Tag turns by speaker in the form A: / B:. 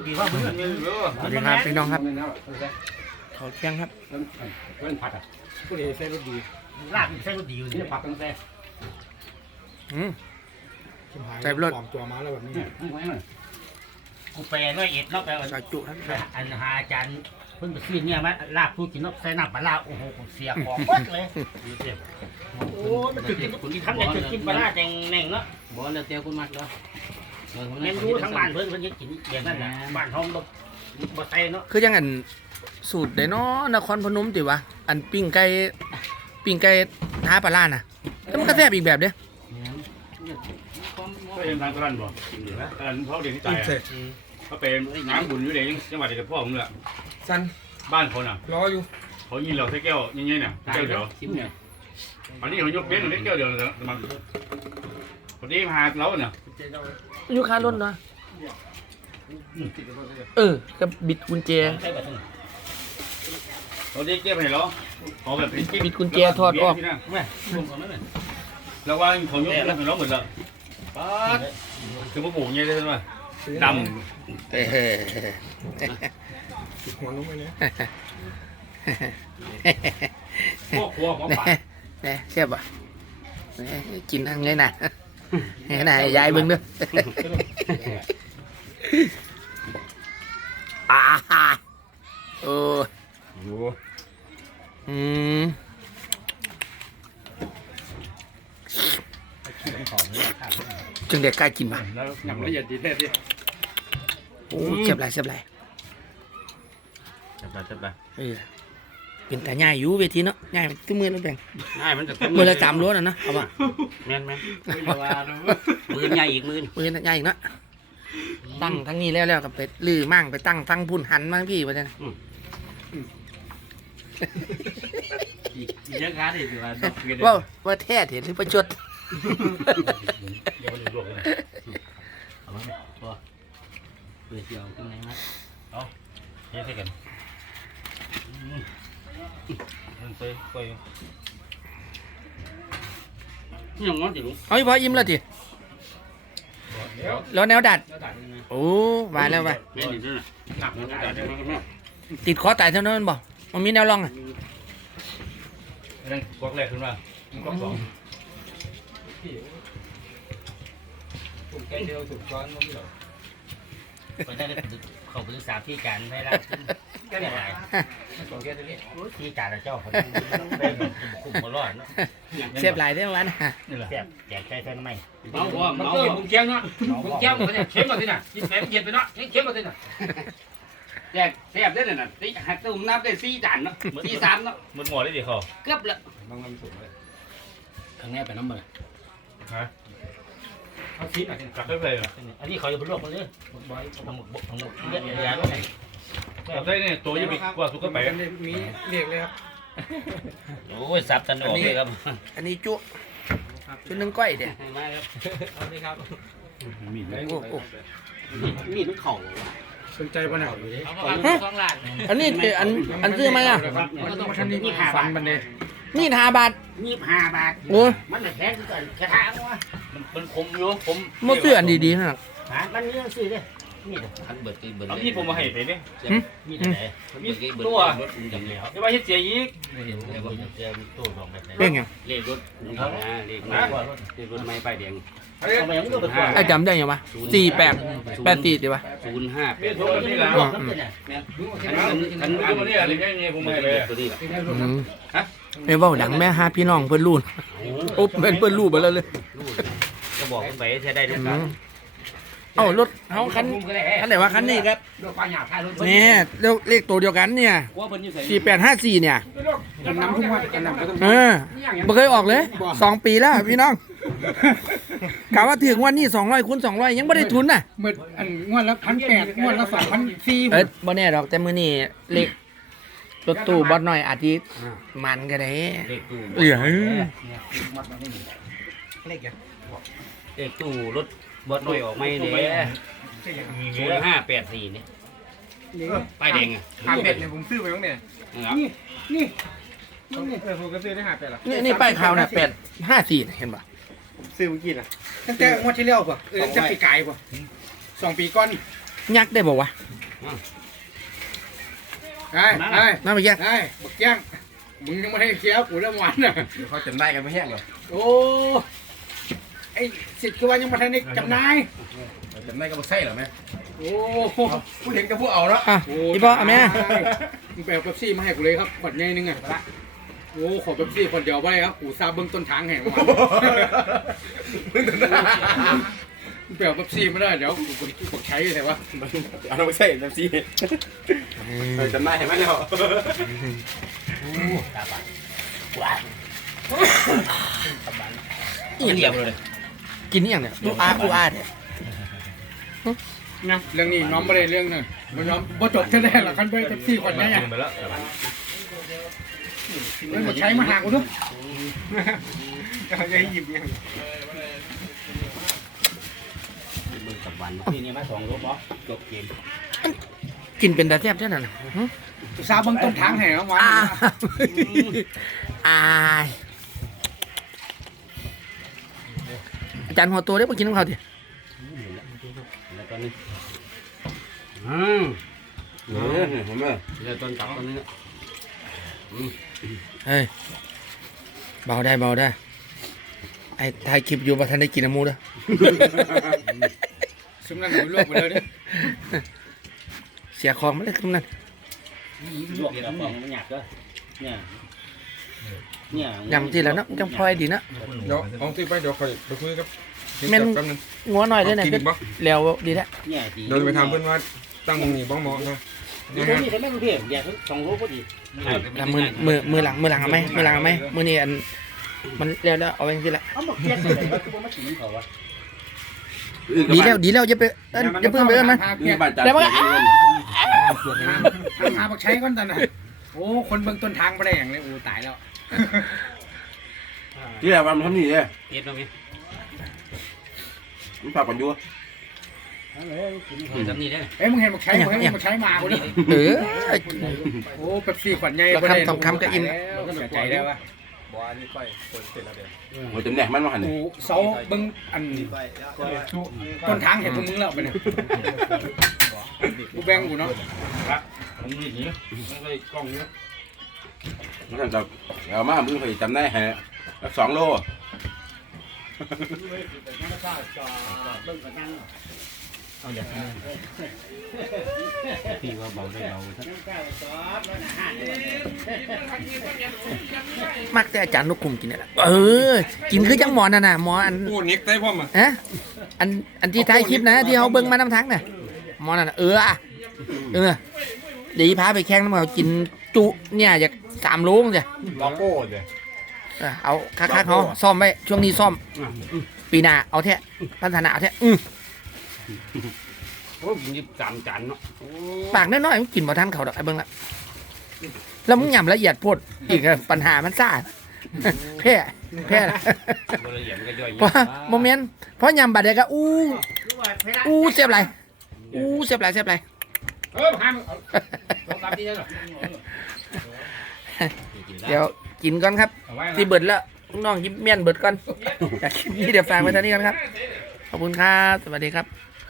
A: ดีว่ามึง
B: สวัสดีครับพี่น้องครับเขาเที่ยงครับ
A: เล่นผัดอ่ะ
C: ผู้ใดใส่รถดี
A: ลาบใส่รสดีอยู่นี่ผัดตั้งแต่
C: ใส่รถปลอมตัวมาแล้วแบบนี้
A: กูแปลน้อยเอ็ดเนาะแปล
B: ซอยจุทั้ง
A: อันหาอาจารย์เพิ่งไปซื้อเนี่ยมาลาบพูดกินเนาะใส่น้ำปลาลาโอ้โหผมเสียของหมดเลยโอ้มันจุดกินคุณทำเนี่ยจุดกินปลาลาแดงแน่งเนาะ
D: บ่แล้วแต่คุณมักเนาะ
A: เรียนรู้ทั้งบ้านเพิ่นกินอย่างนั้นแหละบ้านห้องบ่ใส่เนาะ
B: คือยังอันสูตรเดเนาะนครพนมติวะอันปิ้งไก่ท้าปลาล่าน่ะแต่มันก็แซ่บอีกแบบเด้
E: ก็ยังทางกระดันบ่กระดันเขาเด็กที่ใจเขาเป็นน้ำบุญอยู่เด็กจังหวัดเด็กพ่อผมเลย
C: สั้น
E: บ้านเขาน่ะ
C: รออยู่
E: เขายิงเราใส่แก้วยังไงเนี่ยแก้วเดียว
D: ชิมเนี่ย
E: อันนี้เขายกเบ้นเล็กแก้วเดียวเลยมันพอดีมาหาเราเนี่ย
B: อยู่คารถนะก็บิดกุญแจ
E: เขาได้เก็บให้เราเขาแบบ
B: บิดกุญแจถอดออก
E: แล้วว่าเขายกให้เราเหมือนละป๊าดคือมาปลูกเงี้ยได้ไหมดำ
C: ติดหัวลงไปเลย
E: พวกครัวของป่า
B: เนี่ยแซ่บอ่ะกินทั้งเลยนะให้ขนาดยายเบิ่งด้วยโอ้จึงเด็กกล้ากินมา
E: แล้วยำละเอียดดีแท้ดิ
B: โอ้เจ็บไร
E: จับไป
B: เป็นแต่ง่ายอยู่เวทีเนาะง่ายทุกมือแล้วแบ่ง
D: ง่ายมันจะ
B: มือละ3 โลนะเนาะเอาป่ะ
D: แม่นมือใหญ่อีกมือ
B: มือละง่ายอีกเนาะตั้งทั้งนี้แล้วกับไปลื้อมั่งไปตั้งทั้งพุ่นหันมั่งพี่ว่าจะ
D: เยอะการดิ
B: ว่าแท้เห็นหรือประชด
E: เดี๋ยวมันอยู่รวมกัน
D: เอามาพอเปิดเกี่ยวข้างในมั้ย
E: เฮ้ยใส่กันไป
D: นี่ยังงั้นดิลุง
B: เอาอีพออิ่มแล้วทีแล้วแนวดัดโอ้มาแล้วว่ะ
D: แม่นดินั่นน่ะหนักนะ
B: ติดคอตายเท่านั้นบอกมันมีแนวรองอ่ะ
E: นั่นกวักแรกขึ้นมาก๊อกสอง
C: ผมแกเดียวถูกช้อนมั้งเหรอ
A: ไปได้เขาไปศึกษาที่การได้ละก็ได้
C: ของแกตัวนี้
A: ที่การเจ้าเขาเป็นคุมมารอดเนาะ
B: เสียบหลายได้วัน
E: นี่แหละ
A: แจกแจกใจแฟนใหม่
D: เอาบ่
C: มัน
D: เอา
C: ก็ผมเคี้ยวเนาะผมเคี้ยวมันจะเค็มกว่าที่น่ะกินแหนมเย็นไปเนาะเค็มกว่าที่น่ะ
D: แจกแซ่บได้น่ะสิหักตุ้มนับได้4จานเนาะ4 3เนาะ
E: มันหมดได้ดิเขา
D: เกือบละ
C: ต้องมันสูงเลย
D: ข้างในไปน้ำมัน
E: ฮะ
C: เอาชิ้นอ่ะ
E: กลับได้เลย
A: อันนี้เขาจะไปลวกมันเลยหมกบอยหมกเยอะแยะเลย
E: กลับได้เนี่ยตัวยังมีกว่าสุกก็ไป
C: มีเรียกเลยครับ
A: โอ้ยสับตันออกเลยครับ
B: อันนี้จุนึงก้อยเด็ด
D: มาครับ
C: เอาเลยครับ
E: มีไหม
B: โอ้โห
D: มีดมันเข่า
C: สนใจป่ะเนี่ย
B: อันนี้อันซื้อมาอ่ะ
C: มันต้องมาทันนี่ฟันมันเลย
B: นี่5 บาท
A: 25 บาท
B: โอ้
A: มันแพงเกินกระทะวะ
E: มันคมอยู่ผม
B: มาซื้ออันดีๆนะ
A: มันมีหนังสือเลยมีด
D: ทันเบิดตีเบิด
E: เอาพี่ผมมาให้ไปเนี่ย
A: มีดไหน
D: มีตัวรถจำแล้ว
E: ไม่ว่าเฮ็ดเสียอีก
A: ไม่เห็นเลยว่าจะมีตู้สองแบบไหน
B: เป็นไง
D: เลขรถเลขไม้ป้ายแดง
A: ทำไมมันก็เป็นว่า
B: ไอ้จำได้ยังวะ48 ดีวะ
D: 05
E: เป็นตัวนี้แล้ว
D: คัน
E: ตัวนี้อะไรเงี้ยผมให้ไป
D: ตัวนี้
B: ไม่ว่าดังแม่ฮาพี่น้องเพิ่นรูนอุ๊บเป็นเพิ่นรูไปแล้วเลย
D: ก็บอกไปใช้ได้ด้วยกัน
B: เอ้ารถเฮาคันไหนวะคันนี้ครับ
C: รถปลาหยาบท้ายรถ
B: เนี่ยเลขตัวเดียวกันเนี่ย
D: ว่าเพิ่นอยู่ไส
B: 4854เนี่ย
C: กันน้ำทุกวันกันน้ำก็ต้อง
B: บ่เคยออกเลย2 ปีแล้วพี่น้องกะว่าถึงวันนี้200 คูณ 200ยังบ่ได้ทุนน่ะ
C: เมื่ออันงวดละ1,800งวดละ2,400
B: บ่แน่ดอกแต่มื้อนี้เลขรถตู้บ่น้อยอาทิตย์มันก็ได้
D: เลขตู้
B: เหลือ
D: เลขตู้รถบดน้อยออกไม่เด้0584นี่ป้ายแดงอ่ะ
C: 5เป็ดเนี่ยผมซื้อไปบ้างเนี่ย
D: ครับ
C: นี่ผมก็ซื้อได้5เป็ดละ
B: นี่ป้ายขาวน่ะ854เห็นป่ะ
C: ซื้อเมื่อกี้นะตั้งแต่งวดที่แล้วป่ะจะปีกายป่ะ2 ปีก่อน
B: ยักษ์ได้บ่วะ
C: ไอ้ไอ้
B: มาไปแยก
C: ไอ้บักแจ้งมึงยังไม่ให้เคลียร์กูเรื่องหวานน่ะ
D: เดี๋ยวเขาจำได้กันไม่แห้งหรอก
C: โอ้ไอ้สิทธิ์คือว่ายังไม่ทันได้จำนาย
D: จำได้ก็บ่ใช่หรอแม่
C: โอ้
D: ผู้เห็นกับผู้เอาแล้ว
B: อ่ะพี่พ่อเอาแม่
C: มึงไปเอาเป๊ปซี่มาให้กูเลยครับขวดใหญ่นึงอ่ะโอ้ขอเป๊ปซี่ขวดเดียวไปครับกูซาเบิ้งต้นทางแห่งมันมึงไปเอาเป๊ปซี่ไม่ได้เดี๋ยวกูใช้แต่ว่า
D: เอาไม่ใช่แบบซีจำได้เห็นไหมเนี่ย
A: ตาบาน
B: อีเดียวเลยกินนี่อย่างเนี่ยอูอาเนี่ย
C: นะเรื่องนี้น้องไม่ได้เรื่องนึงมันน้องบ่จบแท้ๆหรอกคันไปเป๊ปซี่ขวดใหญ่อะแล้วมาใช้มาหากูด้วยยังหยิบยัง
A: มึงกับวันที่นี่มา2 โลบ่จบเกม
B: กินเป็นตาแซ่บเท่านั้นน่ะ
C: ซาเบิ้งต้นทางแห่งมัน
B: อายอาจารย์หัวโตได้มากินของเขาดิ
A: แล้วตอนนี้
D: เห็นไหม
A: เดี๋ยวต้นตับตอนนี้
B: เฮ้ยเบาได้ไอ้ถ่ายคลิปอยู่ว่าท่านได้กินน้ำมูเด้อ
C: ซุมนั้นอยู่ลวกไปเลยดิ
B: เสียของไม่ได้ทุกนั้น
A: ลวกกับของมันหยาบเด้อเนี่ย
B: อย่างที่แล้วเนาะจังพลอยดีนะ
E: เดี๋ยวเอาที่ไปเดี๋ยวคอยไปคุยกับ
B: แม่น
E: แป๊บนึง
B: งัวหน่อยได้ไหน
E: กิน
B: ก็
E: อีกบ่
B: แล้วดีแล้ว
A: เนี่ยดี
E: เดี๋ยวไปถามเพื่อนว่าตั้งมึงนี่บ้องมองนะ
A: นี่ตัวนี้ใช่ไหมคุณพี่อยาก2 โลพอดี
B: แล้วมือหลังเอาไหมมือนี้อันมันแล้วเอาไว้ที่ละ
A: เอามาเปลี่ยนเลยว่าคือบ่มากินเขาวะ
B: ดีแล้วอย่าไปอย่าเพิ่งไปเอิ้นมัน
D: นี่บ้านจัด
B: แล้วมันก็
C: หาบักใช้ก่อนตอนน่ะโอ้คนเบิ่งต้นทางบ่ได้อย่างเลยโอ้ตายแล้ว
D: ที่ไหนวันมันทำนี่เลย
A: เอ็ดตรงนี้
D: มันฝากก่อนอยู่
A: จำนี่ได้
C: เอ้ยมึงเห็นบักใช้มึงเห็นบักใช้มากูด้วย
B: เออ
C: โอ้เป๊ปซี่ขวดใหญ่
B: เรา
C: บ่ได้
B: ทำคำก็อิ่ม
C: ก็เสียใจแล้ววะ
D: หัวจำแนกมันมาหัน
C: กูเซาเบิ่งอันต้นทางเห็นพวกมึงแล้วไปเนี่ยกูแบ่งกูเนาะ
E: ผมนี่นี่ไม่ได้กล้องเนี้ย
D: มันจะเอามามึงเคยจำได้ฮะแล้ว2 โล
A: พี่ว่าเบาได้เบาท่าน
B: มักแต่อาจารย์นกคุมกินนี่แหละกินคือจังหมอน่ะหมออัน
E: พูดนิกได้พ่อมา
B: ฮะอันที่ท้ายคลิปนะที่เขาเบิ่งมานำทั้งน่ะหมอนั่นน่ะเดี๋ยวพาไปแข่งน้ำเขากินจุเนี่ยอยาก3 โลจ้ะ
E: ล็อกโก้เลย
B: เอาคักๆเขาซ่อมไว้ช่วงนี้ซ่อมปีหน้าเอาแท้พัฒนาเอาแท้
A: โอ้กิน3 จานเนาะ
B: ปากน้อยๆมันกินบ่ทันเขาดอกไอ้เบิ่งละแล้วมึงยำละเอียดโพดอีกอะปัญหามันซ่าแพ้ละ
A: บ่ละเอียดมันก็ย่อย
B: เพราะโมเมนต์เพราะยำบาดเดียวก็เสียบไรเสียบไร
C: ห้าม
A: ต้องตามที่ได้หรอ
B: เดี๋ยวกินก่อนครับที่เบิดแล้วน้องยิ้มเมียนเบิดก่อนจากคลิปนี้เดี๋ยวฝากไว้เท่านี้กันครับขอบคุณครับสวัสดีครับ